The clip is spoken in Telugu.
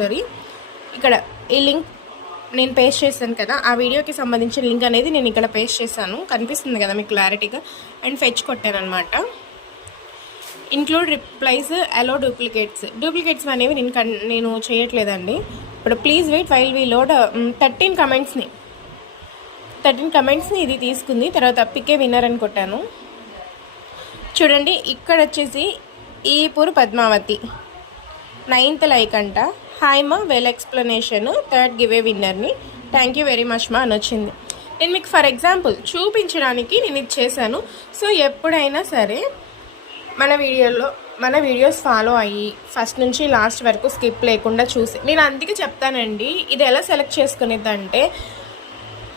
సారీ ఇక్కడ ఈ లింక్ నేను పేస్ట్ చేశాను కదా, ఆ వీడియోకి సంబంధించిన లింక్ అనేది నేను ఇక్కడ పేస్ట్ చేశాను, కనిపిస్తుంది కదా మీకు క్లారిటీగా. అండ్ ఫెచ్ కొట్టాను అనమాట. ఇంక్లూడ్ రిప్లైస్, అలో డూప్లికేట్స్ అనేవి నేను చేయట్లేదండి. ఇప్పుడు please wait while we load 13 కమెంట్స్ని ఇది తీసుకుంది. తర్వాత పికే విన్నర్ అని కొట్టాను. చూడండి ఇక్కడ వచ్చేసి ఈపూర్ పద్మావతి 9th లైక్ అంట. హాయ్ మా, వెల్ ఎక్స్ప్లెనేషన్, 3rd గివే విన్నర్ని, థ్యాంక్ యూ వెరీ మచ్ మా అని వచ్చింది. నేను మీకు ఫర్ ఎగ్జాంపుల్ చూపించడానికి నేను ఇది చేశాను. సో ఎప్పుడైనా సరే మన వీడియోస్ ఫాలో అయ్యి ఫస్ట్ నుంచి లాస్ట్ వరకు స్కిప్ లేకుండా చూసి, నేను అందుకే చెప్తానండి ఇది ఎలా సెలెక్ట్ చేసుకునేది అంటే,